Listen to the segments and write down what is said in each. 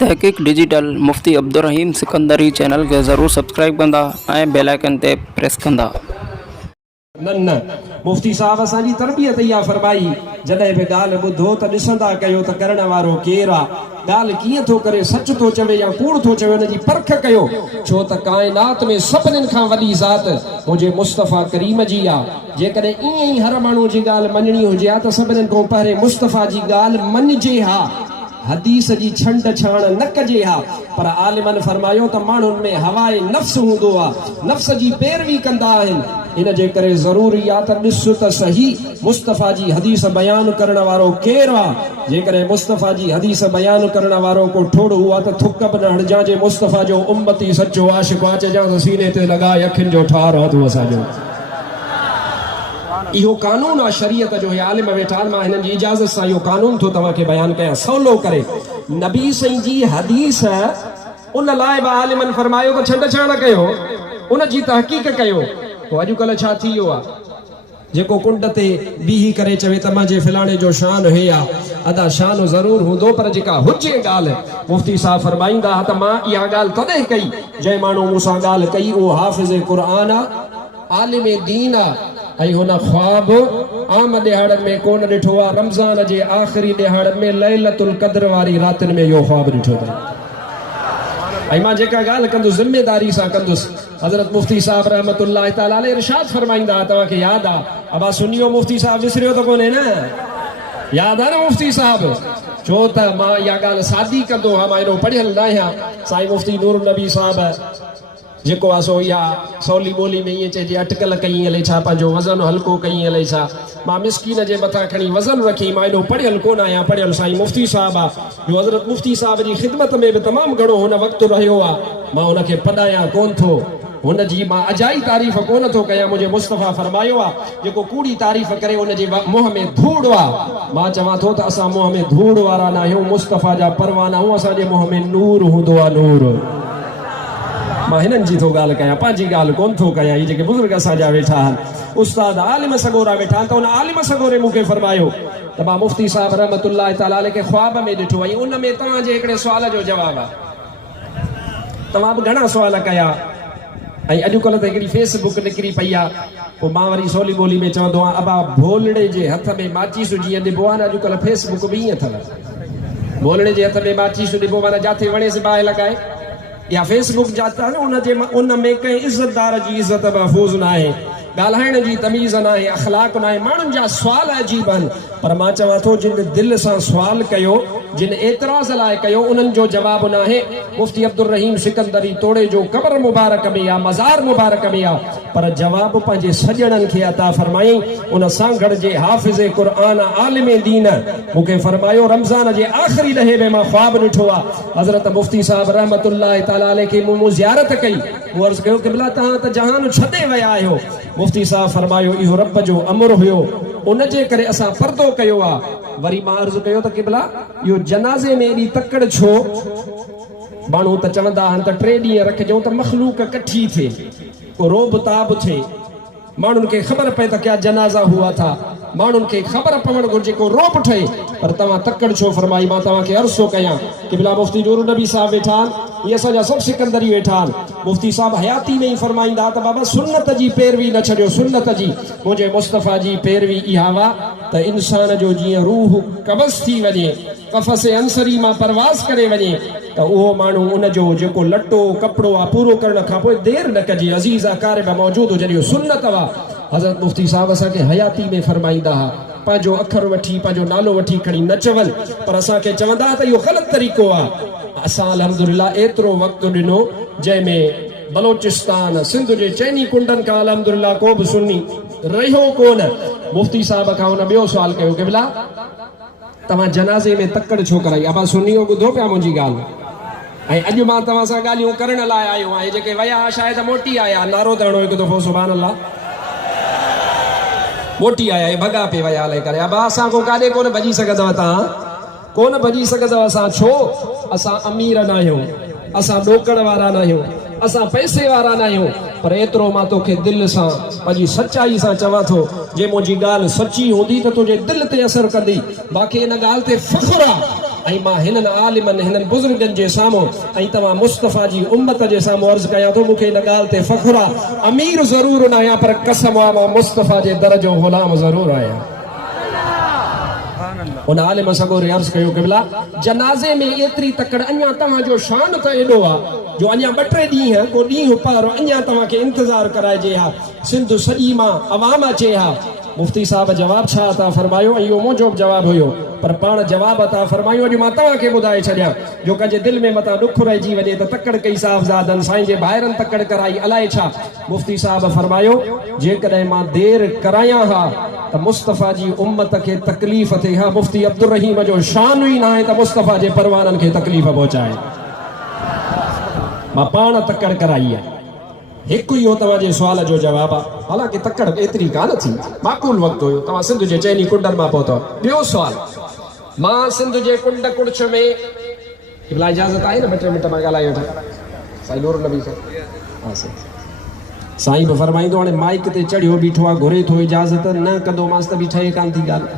तहक़ीक़ डिजिटल मुफ्ती अब्दुर्रहीम सिकंदरी चैनल के ज़रूर सब्सक्राइब कंदा ऐं बेल आइकन ते प्रेस कंदा। न मुफ्ती साहब असांजी तरबियत इहा फरमाई, जॾहिं बि ॻाल्हि ॿुधो त ॾिसंदा कयो त करण वारो केरु आहे, ॻाल्हि कीअं थो करे, सच थो चवे या कूड़ थो चवे, हुनजी परख कयो। छो त काइनात में सभिनीनि खां वॾी ज़ात मुंहिंजे मुस्तफ़ा करीम जी आहे। जेकॾहिं ईअं ई हर माण्हू जी ॻाल्हि मञणी हुजे हा त सभिनीनि खां पहिरें मुस्तफ़ा जी ॻाल्हि मञिजे हा, हदीस जी छंड छाण न कजे हा। पर आलिमन फरमायो त माण्हुनि में हवाए नफ्स हूंदो आहे, नफ्स जी पैरवी कंदा आहिनि। इन जे करे ज़रूरी आहे त ॾिस त सही मुस्तफ़ा जी हदीस बयानु करण वारो केरु आहे। जेकॾहिं मुस्तफ़ा जी हदीस बयानु करण वारो को ठोड़ो हुआ त थुक बि न हणिजां। जे मुस्तफ़ा जो उम्मती सचो आशिक़ आहे, चइजां त सीने ते लॻाए अखियुनि जो ठार आहे तूं असांजो। इहो कानून आहे शरीयत जो। हे आलिम वेठा, मां हिननि जी इजाज़त सां इहो कानून थो तव्हांखे बयानु कयां सवलो करे। नबी साईं जी हदीस उन लाइ बि आलिमनि फरमायो त छंड छाण कयो, उन जी तहक़ीक़ कयो। पोइ अॼुकल्ह छा थी वियो आहे, जेको कुंड ते बीही करे चवे त मुंहिंजे फिलाणे जो शान हे आहे, अदा शान ज़रूर हूंदो, पर जेका हुजे ॻाल्हि, मुफ्ती साहब फरमाईंदा त मां इहा ॻाल्हि तॾहिं कई जंहिं माण्हू मूंसां ॻाल्हि कई उहो हाफ़िज़ क़ुरान आहे, आलिम दीन आहे, ऐं हुन ख्वाब आम ॾिहाड़नि में कोन ॾिठो आहे। रमज़ान जे आख़िरी ॾिहाड़नि में लैलतुल क़द्र वारी रातिनि में इहो ख्वाब ॾिठो अथई। ऐं मां जेका ॻाल्हि कंदुसि ज़िमेदारी सां कंदुसि। हज़रत मुफ्ती साहब रहमतुल्लाह तआला अलैह इरशाद फरमाईंदा, तव्हांखे यादि आहे, अबा सुनियो मुफ्ती साहब विसरियो त कोन्हे न, यादि आहे न मुफ्ती साहब? छो त मां इहा ॻाल्हि सादी कंदो हा, मां एॾो पढ़ियल न आहियां। साईं मुफ्ती नूर नबी साहब जेको आहे सो इहा सवली ॿोली में ईअं चइजे अटकल कई हले, छा पंहिंजो वज़न हल्को कई हले छा। मां मिसकीन जे मथां खणी वज़न रखी, मां एॾो पढ़ियल कोन आहियां। पढ़ियल साईं मुफ्ती साहब आहे, जो हज़रत मुफ्ती साहब जी ख़िदमत में बि तमामु घणो हुन वक़्तु रहियो आहे। मां हुनखे पढ़ायां कोन थो, हुनजी मां अजाई तारीफ़ कोन थो कयां। मुंहिंजे मुस्तफ़ा फरमायो आहे, जेको कूड़ी तारीफ़ करे हुनजे मुंहं में धूड़ आहे। मां चवां थो त असां मुंहं में धूड़ वारा न आहियूं, मुस्तफ़ा जा परवाना आहियूं। असांजे मुंहं में नूर हूंदो आहे, नूर। मां हिननि जी थो ॻाल्हि कयां, पंहिंजी ॻाल्हि कोन थो कयां। हीअ जेके बुज़ुर्ग असांजा वेठा आहिनि, उस्ताद आलिम सगोरा वेठा आहिनि, त उन आलिम सगोरे मूंखे फरमायो त मां मुफ्ती साहब रहमतुल्लाह तआला अलैह खे ख्वाब में ॾिठो। ऐं उन में तव्हांजे हिकिड़े सुवाल जो जवाबु आहे। तव्हां बि घणा सुवाल कया, ऐं अॼुकल्ह त हिकिड़ी फेसबुक निकिरी पई आहे। पोइ मां वरी सवली ॿोली में चवंदो आहियां, अबा भोलड़े जे हथ में माचीस जीअं ॾिबो आहे न, अॼुकल्ह फेसबुक बि ईअं अथव। भोलड़े जे हथ में माचीस ॾिबो, माना जिथे वणे से बाहि लॻाए। या फेसबुक जाता न, उन में कंहिं इज़तदार जी इज़त महफ़ूज़ न आहे, ॻाल्हाइण जी तमीज़ न आहे, अख़लाक न आहे। माण्हुनि जा सुवाल अजीब आहिनि, पर मां चवां थो जिन दिलि सां सुवाल कयो, जिन एतिराज़ लाइ कयो, उन्हनि जो जवाबु न आहे। मुफ्ती अब्दुर्रहीम सिकंदरी तोड़े जो क़ब्र मुबारक में आहे, मज़ार मुबारक में आहे, पर जवाबु पंहिंजे सॼणनि खे अता फरमाई। उन सां गॾिजे हाफ़िज़ क़ुरान आलिम दीन मूंखे फरमायो, रमज़ान जे आख़िरी ॾहे में मां ख्वाब ॾिठो आहे। हज़रत मुफ्ती साहब रहमतुल्लाह तआला अलैह खे मूं ज़ियारत कई। मूं अर्ज़ु कयो, क़िबला तव्हां त जहान छॾे विया आहियो। मुफ्ती साहब फरमायो, इहो रब जो अमर हुयो, उन जे करे असां पर्दो कयो आहे। वरी मां अर्ज़ु कयो त क़िबला इहो जनाज़े में एॾी तकड़ छो? माण्हू त चवंदा आहिनि त 3 ॾींहं रखिजो त मख़लूक कठी थिए, को रोब ताब थिए, माण्हुनि खे ख़बर पए त क्या जनाज़ा हुआ था, माण्हुनि खे ख़बर पवणु घुरिजे, को रोब ठहे। पर तव्हां तकड़ छो फरमाई? मां तव्हांखे अर्ज़ु थो कयां, क़िबला मुफ्ती नूर नबी साहब वेठा आहिनि, इहे असांजा सभु सिकंदरी वेठा आहिनि। मुफ्ती साहब हयाती में ई फरमाईंदा त बाबा सुन्नत जी पैरवी न छॾियो, सुन्नत जी। मुंहिंजे मुस्तफ़ा जी पैरवी इहा वा त इंसान जो जीअं रूह कबज़ थी वञे, कफ़स अंसरी मां परवाज़ करे वञे, त उहो माण्हू उनजो जेको लटो कपिड़ो आहे पूरो करण खां पोइ देरि न कजे। अज़ीज़ आकार में मौजूदु हुजे, इहो सुन्नत वा। हज़रत मुफ्ती साहब असांखे हयाती में फरमाईंदा हुआ, पंहिंजो अखर वठी, पंहिंजो नालो वठी खणी न चवनि, पर असांखे चवंदा त इहो ग़लति तरीक़ो आहे। असां अल्हम्दुलिल्लाह एतिरो वक़्तु ॾिनो जंहिंमें बलोचिस्तान सिंध जे चइनी कुंडनि खां अल्हम्दुलिल्लाह को बि सुन्नी रहियो कोन। मुफ्ती साहब खां हुन ॿियो सुवाल कयो, क़िबला तव्हां जनाज़े में तकड़ छो कराई? अबा सुन्नियो ॿुधो पिया मुंहिंजी ॻाल्हि। ऐं अॼु मां तव्हां सां ॻाल्हियूं करण लाइ आयो आहियां। जेके विया शायदि मोटी आया, नारो त हणो हिकु दफ़ो सुभान अल्लाह। मोटी आया, हे भॻा पे विया हले करे। अबा असां को काॾे कोन भॼी सघंदव, तव्हां कोन भॼी सघंदव। असां छो? असां अमीर न आहियूं, असां ॾोकड़ वारा न आहियूं, असां पैसे वारा न आहियूं। पर एतिरो मां तोखे दिलि सां पंहिंजी सचाई सां चवां थो, जे मुंहिंजी ॻाल्हि सची हूंदी त तुंहिंजे दिलि ते असरु कंदी। बाक़ी इन ॻाल्हि ते फ़ख़्रु आहे ऐं मां हिननि आलिमनि हिननि बुज़ुर्गनि जे साम्हूं ऐं तव्हां मुस्तफ़ा जी उम्मत जे साम्हूं अर्ज़ु कयां थो मूंखे हिन ॻाल्हि ते फ़ख़्रु आहे अमीर ज़रूरु न आहियां पर कसम आहे मां मुस्तफ़ा जे दर जो ग़ुलाम ज़रूरु आहियां उन आलिम सगोरे अर्ज़ु कयो क़िबला जनाज़े में एतिरी तकड़ अञा तव्हांजो शान त एॾो आहे जो अञा 2-3 ॾींहं को ॾींहुं पार अञा तव्हांखे इंतज़ारु कराइजे हा सिंध सॼी मां अवाम अचे हा मुफ्ती साहब जवाब छा अता फरमायो ऐं इहो मुंहिंजो बि जवाबु हुयो पर पाण जवाब अता फरमायो अॼु मां तव्हांखे ॿुधाए छॾियां जो कंहिंजे दिलि में मथां ॾुख रहिजी वञे त तकड़ कई साहिबज़ादनि साईं जे ॿाहिरनि तकड़ कराई अलाए छा मुफ्ती साहब फरमायो जेकॾहिं मां देरि करायां हा त मुस्तफ़ा जी उम्मत खे तकलीफ़ थिए हा मुफ्ती अब्दुल रहीम जो शान ई न आहे त मुस्तफ़ा जे परवाननि खे तकलीफ़ पहुचाए मां पाण तकड़ कराई आहे हिकु इहो तव्हांजे सुवाल जो जवाबु आहे हालांकि तकड़ एतिरी कान थी माक़ूल वक़्तु हुयो तव्हां सिंध जे चइनी कुंडनि मां पहुतो ॿियो सुवाल मां सिंध जे कुंड कुड़छ में इब्ला इजाज़त आहे न 2 मिंट मां ॻाल्हाए वठां साईं नूर नबी साईं हा साईं बि फरमाईंदो हाणे माइक ते चढ़ियो बीठो आहे घुरे थो इजाज़त न कंदोमांसि त बि ठहे कान थी ॻाल्हि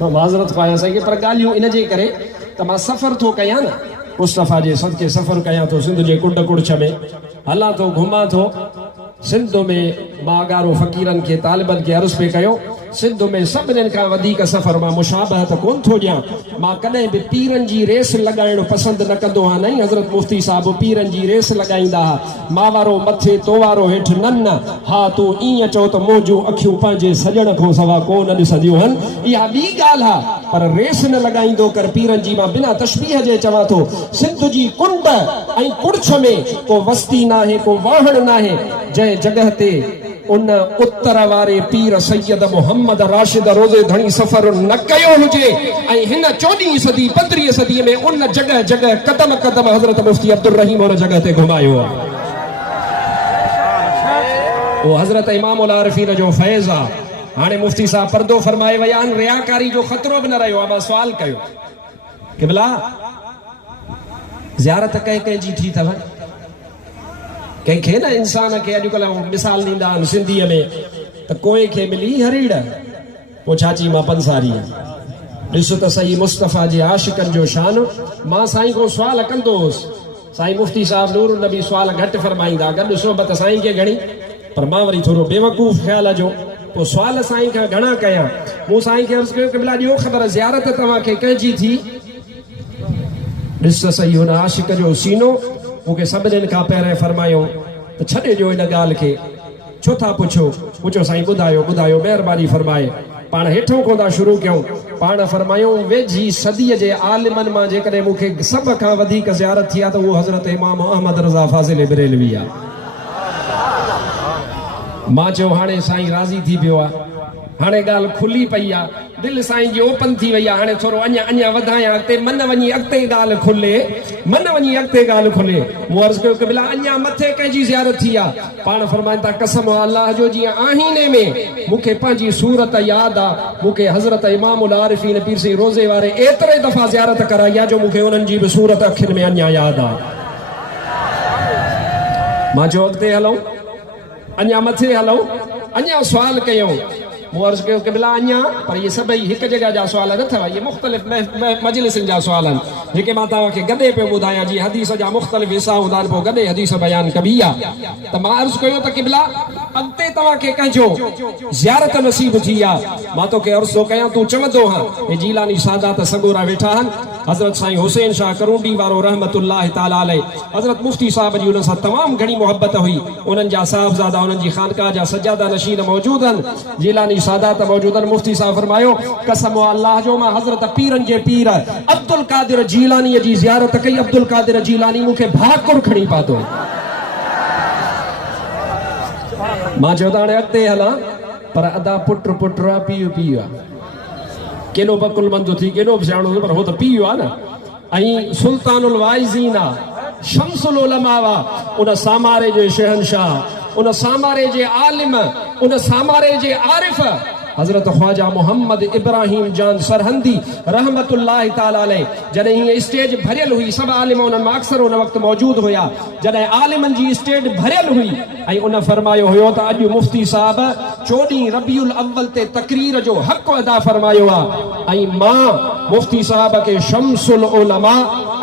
मां माज़रत पायां साईं पर ॻाल्हियूं इन जे करे त मां सफ़र थो कयां न मुस्तफ़ा जे सदके सफ़र कयां थो सिंध जे कुंड कुड़छ में हलां थो घुमां थो सिंध में मां अगारो फ़क़ीरनि खे तालिबनि खे अर्ज़ु पे कयो सिंध में सभिनीनि खां वधीक सफ़र मां मुशाबहत कोन थो ॾियां मां कॾहिं बि पीरनि जी रेस लॻाइणु पसंदि न कंदो आहियां नहीं हज़रत मुफ्ती साहिबु पीरनि जी रेस लॻाईंदा हुआ मां वारो मथे तो वारो हेठि न हा तूं ईअं चओ त मुंहिंज जूं अखियूं पंहिंजे सॼण खां सवा कोन ॾिसंदियूं आहिनि इहा ॿी ॻाल्हि आहे पर रेस न लॻाईंदो कर पीरनि जी मां बिना तशबीह जे चवां थो सिंध जी कुंड ऐं कुड़छ में को वस्ती न आहे को वाहण न आहे जंहिं जॻह ते उन उत्तर वारे पीर सैयद मोहम्मद राशिद रोज़े धणी सफ़र न कयो हुजे ऐं हिन 14वीं सदी 15वीं सदी में उन जॻह जॻह कदम कदम हज़रत मुफ्ती अब्दुल रहीम उन जॻह ते घुमायो आहे वो हज़रत इमाम उल आरिफीन जो फैज़ आहे हाणे मुफ्ती साहब पर्दो फरमाए विया आहिनि रियाकारी जो ख़तरो बि न रहियो आहे मां सुवाल कयो क़िबला ज़ियारत कंहिंजी थी अथव कंहिंखे न इंसान खे अॼुकल्ह मिसाल ॾींदा आहिनि सिंधीअ में त कोए खे मिली हरीड़ पोइ छाची मां पंसारी ॾिस त सही मुस्तफ़ा जे आशिकनि जो शान मां साईं खां सुवाल कंदो हुउसि साईं मुफ्ती साहिब नूर नबी सुवाल घटि फरमाईंदा गॾु सोबत साईं खे घणी पर मां वरी थोरो बेवकूफ़ ख़्याल जो पोइ सुवाल साईं खां घणा कयां मूं साईं खे अर्ज़ु कयो कि क़िबला ॾियो ख़बर ज़ियारत तव्हांखे कंहिंजी थी ॾिस त सही हुन आशिक जो सीनो मूंखे सभिनीनि खां पहिरें फरमायो त छॾे ॾियो हिन ॻाल्हि खे छो था पुछो साईं ॿुधायो महिरबानी फरमाए पाण हेठों खां था शुरू कयूं पाण फरमायूं वेझी सदीअ जे आलिमनि मां जेकॾहिं मूंखे सभ खां वधीक ज़ियारत थी आहे त उहो हज़रत इमाम अहमद रज़ा फाज़िल बरेलवी आहे मां चयो हाणे साईं राज़ी थी पियो आहे हाणे ॻाल्हि खुली पई आहे दिलि साईं जी ओपन थी वई आहे हाणे थोरो अञा वधायां अॻिते मन वञी अॻिते ॻाल्हि खुले मूं अर्ज़ु कयो कि बिला अञा मथे कंहिंजी ज़ियारत थी आहे पाण फरमाइनि था कसम अल्लाह जो जीअं आहीने में मूंखे पंहिंजी सूरत यादि आहे मूंखे हज़रत इमाम उल आरिफीन पीर साईं रोज़े वारे एतिरे दफ़ा ज़ियारत कराई आहे जो मूंखे उन्हनि जी बि सूरत अखियुनि में अञा यादि आहे मां चयो अॻिते हलूं अञा मथे हलूं अञा सुवाल कयूं मूं अर्ज़ु कयो कि बिला अञा पर इहे सभई हिकु जॻह जा सुवाल न अथव इहे मुख़्तलिफ़ मजलिसनि जा सुवाल आहिनि जेके मां तव्हांखे गॾे पियो ॿुधायां जीअं हदीस जा मुख़्तलिफ़ हिसा हूंदा आहिनि पोइ गॾे हदीस बयानु कबी आहे त मां अर्ज़ु कयो त क़िबला अॻिते तव्हांखे कंहिंजो ज़ियारत नसीब थी आहे मां तोखे अर्ज़ु थो कयां तूं चवंदो हा हे जीलानी सादात सगोरा वेठा आहिनि हज़रत साईं हुसैन शाह करूंडी वारो रहमतुल्लाह ताला अलैह हज़रत मुफ्ती साहब जी उन्हनि सां तमामु घणी मोहबत हुई उन्हनि जा साहिबज़ादा उन्हनि जी ख़ानकाह जा सजादा नशीन मौजूद आहिनि जीलानी सादात मौजूद आहिनि मुफ्ती साहब फरमायो कसम अल्लाह जो मां हज़रत पीरनि जे पीर अब्दुल कादिर जीलानी जी ज़ियारत कई अब्दुल कादिर जीलानी मूंखे भाकुर खणी पातो मां चयो त हाणे अॻिते हलां पर अदा पुट आहे पीउ आहे केॾो बकुल बंदि थी केॾो बि सियाणो पर हो त पीउ आहे न ऐं सुल्तानुल वाइज़ीन आहे शम्सुल उलमा आहे उन सामारे जे शहनशाह उन सामारे जे आलिम उन सामारे जे आरिफ हज़रत ख्वाजा मोहम्मद इब्राहिम जान सरहंदी रहमतुल्लाह ताला अलैह जॾहिं हीअ स्टेज भरियल हुई सभु आलिम उन्हनि मां अक्सर उन वक़्तु मौजूदु हुया जॾहिं आलिमनि जी स्टेज भरियल हुई ऐं उन फरमायो हुयो त अॼु मुफ्ती साहब 14 रबीउल अव्वल ते तकरीर जो हक़ अदा फरमायो आहे ऐं मां मुफ्ती साहब के शम्सुल उलमा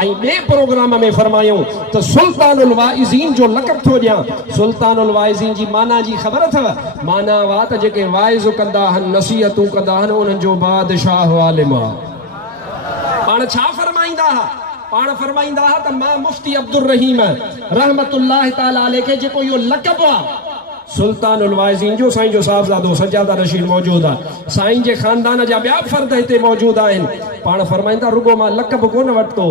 ऐं ॿिए प्रोग्राम में फरमायूं त सुल्तानुल वाइज़ीन जो लक़ब थो ॾियां सुल्तानुल वाइज़ीन जी माना जी ख़बर अथव माना वा त जेके वाइज़ कंदा आहिनि नसीहतूं कंदा आहिनि उन्हनि जो बादशाह आलिम आहे पाण छा फरमाईंदा हुआ पाण फरमाईंदा हुआ त मां मुफ्ती अब्दुल रहीम रहमतुल्लाह ताला अलैह खे जेको इहो लक़ब आहे सुल्तानुल वाइज़ीन जो साईं जो साहबज़ादो सज्जादा रशीद मौजूद आहे साईं जे खानदान जा ॿिया फर्द हिते मौजूद आहिनि पाण फरमाईंदा रुगो मां लक़ब कोन वरितो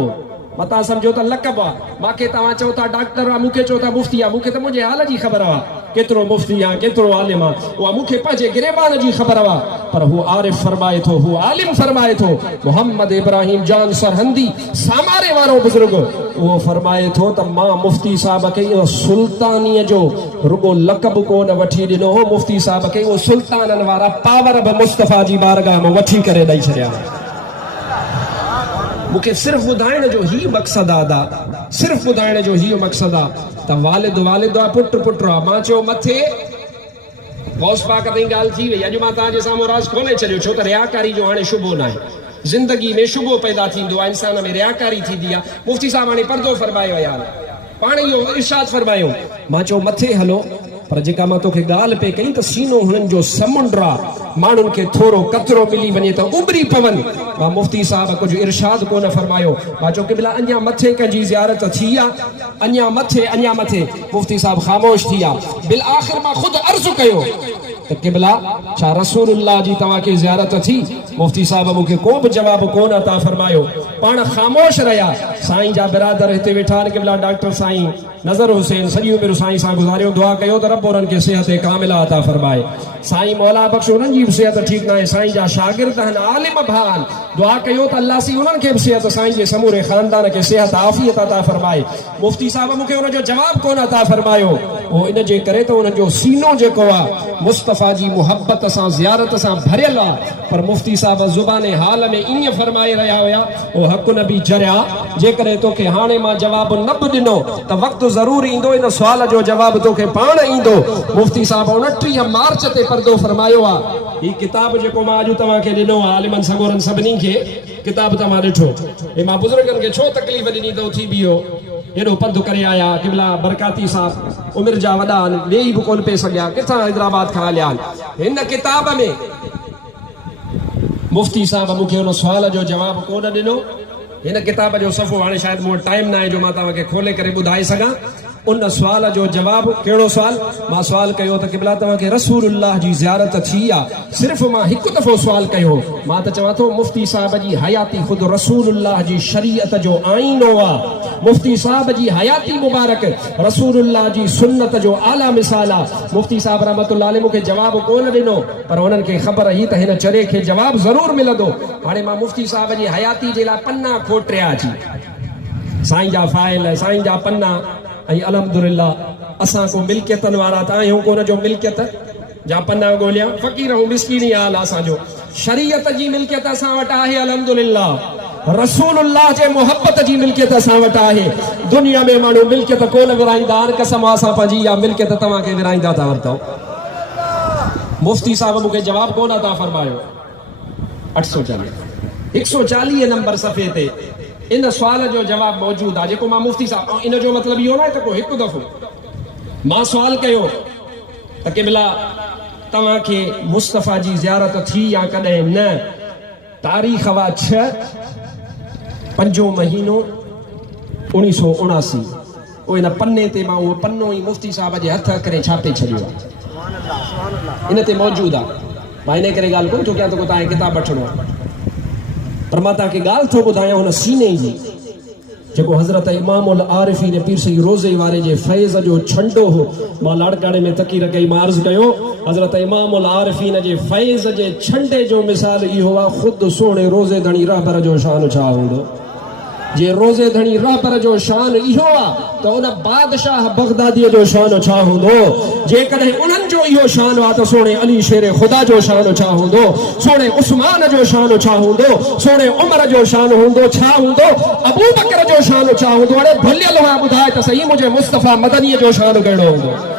मता समझो त लक़ब आहे मांखे तव्हां चओ था डॉक्टर आहे मूंखे चओ था मुफ्ती आहे मूंखे त मुंहिंजे हाल जी ख़बर आहे केतिरो मुफ्ती आहे केतिरो आलिम आहे उहा मूंखे पंहिंजे गिरेबान जी ख़बर आहे पर हू आरिफ फरमाए थो हू आलिम फरमाए थो मोहम्मद इब्राहिम जान सरहंदी सामारे वारो बुज़ुर्ग उहो फरमाए थो त मां मुफ्ती साहब खे इहो सुल्तानीअ जो रुगो लक़ब कोन वठी ॾिनो हो मुफ्ती साहब खे उहो सुल्ताननि वारा पावर बि मुस्तफ़ा जी बारगाह में वठी करे ॾेई छॾिया मूंखे सिर्फ़ ॿुधाइण जो ही मक़सदु आहे सिर्फ़ ॿुधाइण जो ही मक़सदु आहे त वालिद वालिद आहे पुट पुट आहे मां चयो मथे गौस पाक ताईं ॻाल्हि थी वई अॼु मां तव्हांजे साम्हूं राज़ खोले छॾियो छो त रियाकारी जो हाणे शुबो न आहे ज़िंदगी में शुबो पैदा थींदो आहे इंसान में रियाकारी थींदी आहे मुफ्ती साहब हाणे पर्दो फरमायो आहे यार पाण इहो इरशाद फरमायो मां चयो मथे हलो पर जेका मां तोखे ॻाल्हि पे कई त सीनो हुननि जो समुंड आहे माण्हुनि खे थोरो कतिरो मिली वञे त उभरी पवनि मां मुफ्ती साहब कुझु इरशाद कोन फरमायो मां चयो क़िबला अञा मथे कंहिंजी ज़ियारत थी आहे अञा मथे मुफ्ती साहब ख़ामोश थी आहे बिल आख़िर मां ख़ुदि अर्ज़ु कयो त क़िबला छा रसूलुल्लाह जी तव्हांखे ज़ियारत थी मुफ्ती साहब मूंखे को बि जवाबु कोन अता फरमायो पाण ख़ामोश रहिया साईं जा बिरादर हिते वेठा आहिनि क़िबला डॉक्टर साईं नज़र हुसैन सॼी उमिरि साईं सां गुज़ारियो दुआ कयो त रब उन्हनि खे सिहत कामिला अता फरमाए साईं मौला बख़्श उन्हनि जी बि सिहत ठीकु न आहे साईं जा शागिर्द आहिनि आलिम भाउ आहिनि दुआ कयो त अल्लाह सी उन्हनि खे बि सिहत साईं जे समूरे ख़ानदान खे सिहत आफ़ियत अता फरमाए मुफ्ती साहब मूंखे उनजो जवाबु कोन अता फरमायो उहो इन जे करे त उन्हनि जो सीनो जेको आहे मुस्तफ़ा जी मुहबत सां ज़ियारत सां भरियल आहे पर मुफ्ती साहब ज़ुबाने हाल में ईअं फरमाए रहिया हुया उहो हक़ न बि जरिया जेकॾहिं तोखे हाणे मां जवाबु न बि ॾिनो त वक़्तु ज़रूर ईंदो इन सुवाल जो जवाबु तोखे पाण ईंदो मुफ्ती साहब 29 मार्च ते पर्दो फरमायो आहे ही किताब जेको मां अॼु तव्हांखे ॾिनो आहे आलिमनि सगोरनि सभिनी खे किताब तव्हां ॾिठो हे मां बुज़ुर्गनि खे छो तकलीफ़ ॾिनी त थी बीहो हेॾो पंधु करे आया क़िबला बरकाती साहब उमिरि जा वॾा वेही बि कोन पे सघिया किथां हैदराबाद खां हलिया हिन किताब में मुफ्ती साहब मूंखे हुन सुवाल जो जवाबु कोन ॾिनो हिन किताब जो सफ़ो हाणे शायदि मूं वटि टाइम न आहे जो मां तव्हांखे खोले करे ॿुधाए सघां उन सुवाल जो जवाबु कहिड़ो सुवाल मां सुवाल कयो त क़िबला तव्हांखे रसूलुल्लाह जी ज़ियारत थी आहे सिर्फ़ु मां हिकु दफ़ो सुवाल कयो मां त चवां थो मुफ्ती साहब जी हयाती ख़ुदि रसूलुल्लाह जी शरीयत जो आईनो आहे मुफ्ती साहब जी हयाती मुबारक रसूलुल्लाह जी सुन्नत जो आला मिसाल आहे मुफ्ती साहब रहमतुल्लाह अलैह मूंखे जवाबु कोन ॾिनो पर उन्हनि खे ख़बर हुई त हिन चरे खे जवाबु ज़रूरु मिलंदो हाणे मां मुफ्ती साहब जी हयाती जे लाइ पन्ना खोटिया अची साईं जा फाइल साईं जा पन्ना ऐं अल्हम्दुलिल्लाह असां को मिल्कियतनि वारा त आहियूं कोन जो मिल्कियत जा पन्ना ॻोल्हिया फ़क़ीर ऐं मिस्कीनी हाल आहे असांजो शरीयत जी मिल्कियत असां वटि आहे अल्हम्दुलिल्लाह रसूलुल्लाह जे मुहबत जी मिल्कियत असां वटि आहे दुनिया में माण्हू मिल्कियत कोन विराईंदा आहिनि कसम असां पंहिंजी इहा मिल्कियत तव्हांखे विराईंदा था वरितो मुफ्ती साहब मूंखे जवाबु कोन था फरमायो 140 नंबर सफ़े ते इन सुवाल जो जवाबु मौजूदु आहे जेको मां मुफ्ती साहब इन जो मतिलबु इहो न आहे त को हिकु दफ़ो मां सुवाल कयो त क़िबला तव्हांखे मुस्तफ़ा जी ज़ियारत थी या कॾहिं न तारीख़ वा 5 महीनो 1979 उहो इन पन्ने ते मां उहो पन्नो ई मुफ्ती साहब जे हथ करे छापे छॾियो आहे इन ते मौजूदु आहे मां इन करे ॻाल्हि कोन थो कयां त को तव्हांखे किताबु वठिणो आहे पर मां तव्हांखे ॻाल्हि थो ॿुधायां हुन सीने जी जेको हज़रत इमामुल आरिफ़ीन पीर सईद रोज़े वारे जे फैज़ जो छंडो हो मां लाड़काणे में तकीर कई मां अर्ज़ु कयो हज़रत इमामुल आरिफ़ीन जे फैज़ जे छंडे जो मिसाल इहो आहे ख़ुदि सोणे रोज़े धणी रहबर जो शान छा हूंदो जे रोज़े धणी रहबर जो शान इहो आहे त उन बादशाह बगदादी जो शान छा हूंदो जेकॾहिं उन्हनि जो इहो शान आहे त सोणे अली शेर ख़ुदा जो शान छा हूंदो सोणे उस्मान जो शान छा हूंदो सोणे उमर जो शान हूंदो छा हूंदो अबू बकर जो शान छा हूंदो हाणे भुलियल हुआ ॿुधाए त सही मुंहिंजे मुस्तफ़ा मदनीअ जो शान कहिड़ो हूंदो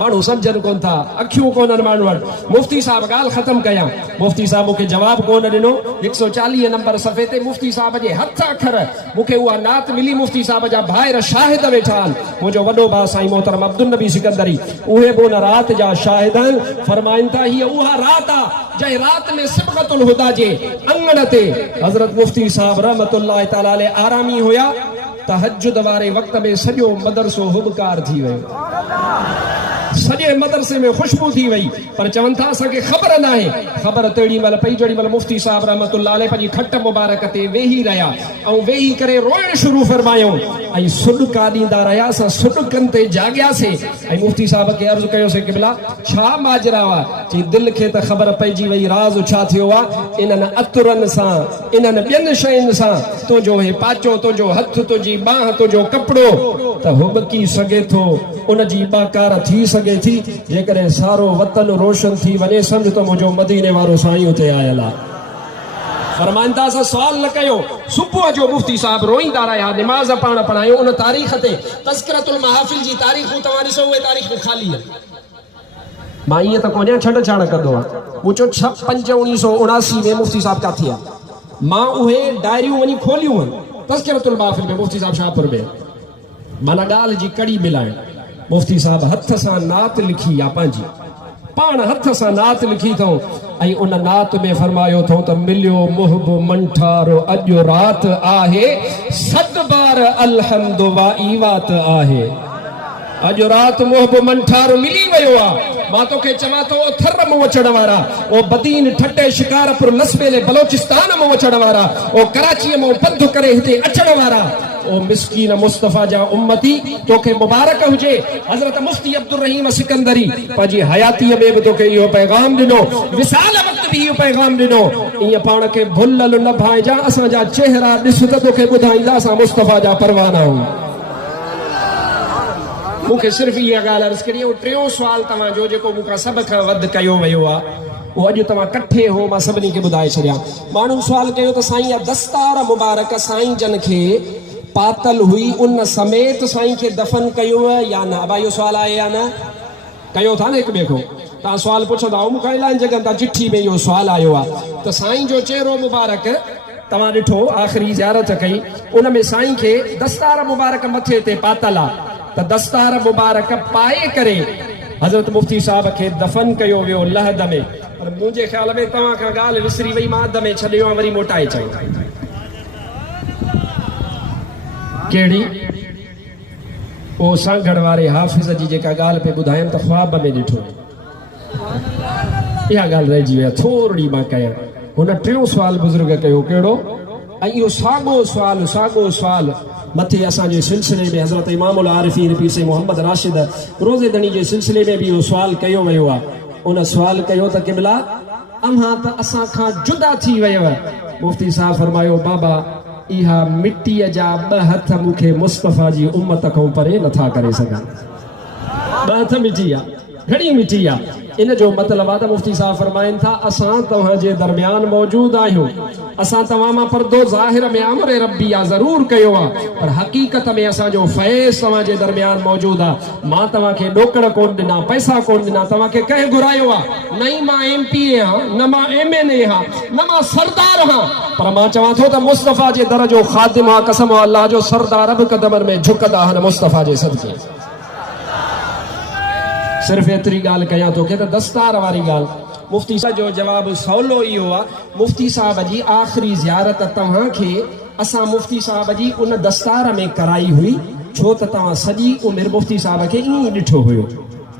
माण्हू सम्झनि कोन था अखियूं कोन्हनि माण्हू वटि मुफ़्ती साहब ॻाल्हि ख़तमु कयां मुफ़्ती साहब मूंखे जवाबु कोन ॾिनो 140 नंबर सफ़े ते मुफ़्ती साहब जे हथ अखर मूंखे उहा नात मिली मुफ़्ती साहब जा ॿाहिरि शाहिद वेठा आहिनि मुंहिंजो वॾो भाउ साईं मोहतरम अब्दुल नबी सिकंदरी उहे बि उन राति जा शाहिद आहिनि फरमाइनि था हीअ उहा राति आहे जंहिं राति में सिबगतुल हुदा जे अंगण ते हज़रत मुफ़्ती साहब रहमतुल्लाह तआला अलैह आरामी हुया तहज्जुद वारे वक़्त में सॼो मदरसो हुबकार थी वियो सॼे मदरसे में खुशबू थी वई पर चवनि था असांखे ख़बर न आहे ख़बर तेड़ी महिल पई जेड़ी महिल मुफ़्ती साहब रहमतुल्लाह अलैह पंहिंजी खट मुबारक ते वेही रहिया ऐं वेही करे रोइण शुरू फरमायूं ऐं सुॾका ॾींदा रहिया असां सुॾकनि ते जाॻियासीं ऐं मुफ़्ती साहब खे अर्ज़ु कयोसीं क़िबला छा माजरा हुआ चई दिलि खे त ख़बर पइजी वई राज़ छा थियो आहे इन्हनि अतरनि सां इन्हनि ॿियनि शयुनि सां तुंहिंजो हे पाचो तुंहिंजो हथु तुंहिंजी बांह तुंहिंजो कपिड़ो त हुबकी सघे थो उन जी बाकार थी सघे थी जेकॾहिं सारो वतन रोशन थी वञे सम्झ त मुंहिंजो मदीने वारो साईं उते आयल आहे फरमाइनि था असां सुवाल न कयो सुबुह जो मुफ़्ती साहब रोईंदा रहिया निमाज़ पाण पढ़ायूं उन तारीख़ ते तज़किरतुल महाफ़िल जी तारीख़ूं तव्हां ॾिसो उहे तारीख़ ख़ाली आहे मां ईअं त कोन्ह छॾ छाण कंदो आहे मूं चयो 6/5/1979 में मुफ़्ती साहब किथे आहे मां उहे डायरियूं वञी खोलियूं आहिनि तज़किरतुल महाफ़िल में मुफ़्ती साहब शाहपुर में माना ॻाल्हि जी कड़ी मिलाइण मुफ़्ती साहब हथ सां नात लिखी आहे पंहिंजी पाण हथ सां नात लिखी अथऊं ऐं उन नात में फरमायो अथऊं त मिलियो मुहब मंठारो अॼु राति आहे सत बार अलहम्दु वाई वात आहे अॼु राति मुहब मंठारो मिली वियो आहे मां तोखे चवां थो थर मां अचण वारा ओ बदीन ठटे शिकारपुर लसबेले बलोचिस्तान मां अचण वारा ओ कराचीअ मां पंधु करे हिते अचण वारा ओ मिस्कीन मुस्तफ़ा जा उम्मती तोखे मुबारक हुजे हज़रत मुफ्ती अब्दुल रहीम सिकंदरी पंहिंजी हयातीअ में बि तोखे इहो पैगाम ॾिनो विसाल वक़्त बि इहो पैगाम ॾिनो ईअं पाण खे भुलल न भाइजा असांजा चेहरा ॾिस त तोखे ॿुधाईंदा असां मुस्तफ़ा जा परवाना आहियूं मूंखे सिर्फ़ इहा ॻाल्हि अर्ज़ु करी ऐं टियों सुवाल तव्हांजो जेको मूंखां सभ खां वधि कयो वियो आहे उहो अॼु तव्हां कठे हो मां सभिनी खे ॿुधाए छॾियां माण्हू सुवाल कयो त साईं दस्तार मुबारक साईं जन खे पातल हुई उन समेत साईं खे दफ़न कयो या न भाई इहो सुवाल आहे या न कयो था न हिकु ॿिए खां तव्हां सुवाल पुछंदा मूंखां इलाही जॻह तां चिठी में इहो सुवाल आयो आहे त साईं जो चहिरो मुबारक तव्हां ॾिठो आख़िरी ज़ियारत कई उन में साईं खे दस्तार मुबारक मथे ते पातल आहे त दस्तार मुबारक पाए करे हज़रत मुफ्ती साहब खे दफ़न कयो वियो लहद में पर मुंहिंजे ख़्याल में तव्हां खां ॻाल्हि विसरी वई मां अध में छॾियो आहे वरी मोटाए चयो कहिड़ी ओ सांगड़ वारे हाफ़िज़ जी जेका ॻाल्हि पे ॿुधायनि त ख़्वाब में ॾिठो इहा ॻाल्हि रहिजी वई आहे थोरी मां कयां हुन टियों सुवाल बुज़ुर्ग कयो कहिड़ो ऐं इहो साॻियो सुवाल मथे असांजे सिलसिले में हज़रत इमामुल आरिफ़ीन पीर से मोहम्मद राशिद रोज़ेदणी जे सिलसिले में भी इहो सुवाल कयो वियो आहे उन सुवाल कयो त क़िबला अव्हां त असां खां जुदा थी वियव मुफ्ती साहब फरमायो बाबा इहा मिट्टीअ जा ॿ हथ मूंखे मुस्तफ़ा जी उम्मत खां परे नथा करे सघनि ॿ हथ मिटी आहे घणी मिटी आहे इन जो मतिलबु आहे त मुफ्ती साहब फरमाइनि था असां तव्हांजे दरमियान मौजूद आहियूं असां तव्हां मां पर्दो ज़ाहिर में अमर रब्बी आहे ज़रूर कयो आहे पर हक़ीक़त में असांजो फैज़ तव्हांजे दरमियान मौजूद आहे मां तव्हांखे ॾोकड़ कोन ॾिना पैसा कोन ॾिना तव्हांखे कंहिं घुरायो आहे न ई मां MP आहियां न मां MNA आहियां न मां सरदार आहियां पर मां चवां थो त मुस्तफ़ा जे दर जो ख़ादिम आहे कसम अल्लाह जो सरदार बि क़दमनि में झुकंदा आहिनि मुस्तफ़ा जे सदके सिर्फ़ एतिरी ॻाल्हि कयां तोखे त दस्तार वारी ॻाल्हि मुफ्ती साहब जो जवाबु सवलो इहो आहे मुफ्ती साहब जी आख़िरी ज़ियारत तव्हांखे असां मुफ्ती साहब जी उन दस्तार में कराई हुई छो त तव्हां सॼी उमिरि मुफ्ती साहब खे ईअं ई ॾिठो हुयो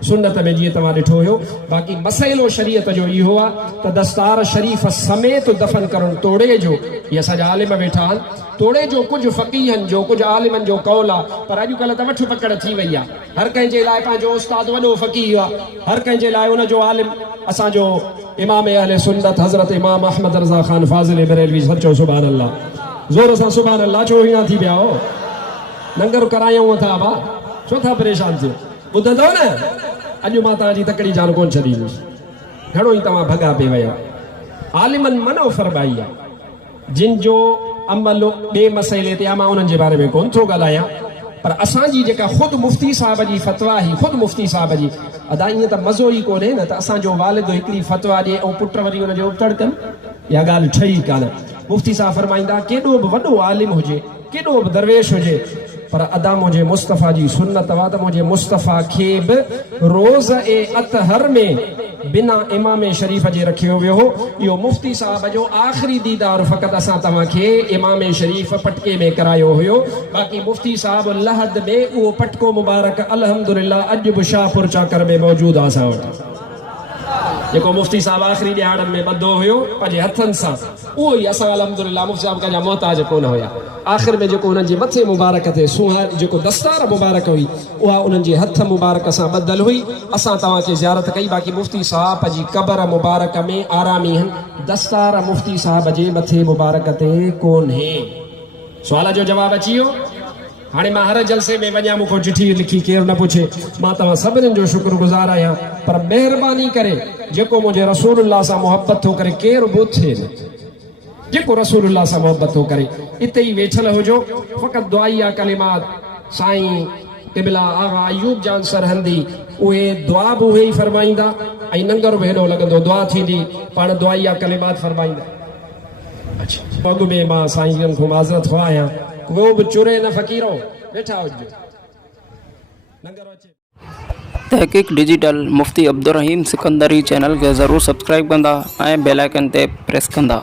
सुन्नत में जीअं तव्हां ॾिठो हुयो बाक़ी मसइलो शरीयत जो इहो आहे त दस्तार शरीफ़ समेत दफ़न करणु तोड़े जो इहे असांजा आलिम वेठा आहिनि तोड़े जो कुझु फ़क़ीहनि जो कुझु आलिमनि जो कौल आहे पर अॼुकल्ह त वठ पकड़ थी वई आहे हर कंहिंजे लाइ पंहिंजो उस्ताद वॾो फ़क़ीह आहे हर कंहिंजे लाइ उनजो आलिम असांजो इमाम अहले सुन्नत हज़रत इमाम अहमद रज़ा ख़ान फ़ाज़िल बरेलवी सचो सुभान अल्लाह ज़ोर सां सुभान अल्लाह छो हीअं थी पिया हो लंगर करायूं था बा छो था परेशान थियो ॿुधंदो न अॼु मां तव्हांजी तकड़ी जान कोन छॾींदुसि घणो ई तव्हां भॻा पे विया आलिमनि मनो फरमाई आहे जिन जो अमल ॿिए मसइले ते आहे मां उन्हनि जे बारे में कोन थो ॻाल्हायां पर असांजी जेका ख़ुदि मुफ़्ती साहिब जी फतवा ही ख़ुदि मुफ़्ती साहिब जी अदा ईअं त मज़ो ई कोन्हे न त असांजो वालिद हिकिड़ी फतवा ॾिए ऐं पुट वरी हुनजो उपतड़ कनि इहा ॻाल्हि ठही कान मुफ़्ती साहिब फरमाईंदा केॾो बि वॾो आलिम हुजे केॾो बि दरवेश हुजे पर अदा मुंहिंजे मुस्तफ़ा जी सुन्नत वा त मुंहिंजे मुस्तफ़ा खे बि रोज़ ए अतहर में बिना इमाम शरीफ़ जे रखियो वियो हो इहो मुफ़्ती साहिब जो आख़िरी दीदार फ़क़ति असां तव्हांखे इमाम शरीफ़ पटके में करायो हुयो बाक़ी मुफ़्ती साहिब लहद में उहो पटको मुबारक अल्हम्दुलिल्लाह अॼु बि शाहपुर चाकर में मौजूदु आहे असां वटि जेको मुफ़्ती साहिब आख़िरी ॾियारनि में ॿधो हुयो पंहिंजे हथनि सां उहो ई असां अल्हम्दुलिल्लाह मुफ़्ती साहिब कंहिंजा मोहताज कोन हुया आख़िर में जेको उन्हनि जे मथे मुबारक ते सुहार जेको दस्तार मुबारक हुई उहा उन्हनि जे हथ मुबारक सां ॿधल हुई असां तव्हांखे ज़ियारत कई बाक़ी मुफ़्ती साहिब जी क़बर मुबारक में आरामी आहिनि दस्तार मुफ़्ती साहिब जे मथे मुबारक ते कोन्हे सुवाल जो जवाबु अची वियो हाणे मां हर जलसे में वञा मूंखे चिठी लिखी केरु न पुछे मां तव्हां सभिनीनि जो शुक्रगुज़ार आहियां पर महिरबानी करे जेको मुंहिंजे रसूलुल्लाह सां मुहबत थो करे केरु बि थिए न जेको रसूलुल्लाह सां मुहबत थो करे इते ई वेठल हुजो फ़क़ति दुआइया कलिमात साईं क़िबला आगा अयूब जान सरहंदी उहे दुआ बि उहे ई फरमाईंदा ऐं लंगर बि हेॾो लॻंदो दुआ थींदी पाण दुआइया कलिमात फरमाईंदा अच्छा अॻु में मां साईं खां माज़रत ख़्वाह आहियां को बि चुरे न फ़क़ीरो वेठा हुजो लंगर अचे तहक़ीक़ डिजिटल मुफ्ती अब्दुर रहीम सिकंदरी चैनल खे ज़रूरु सब्सक्राइब कंदा ऐं बेल आइकन ते प्रेस कंदा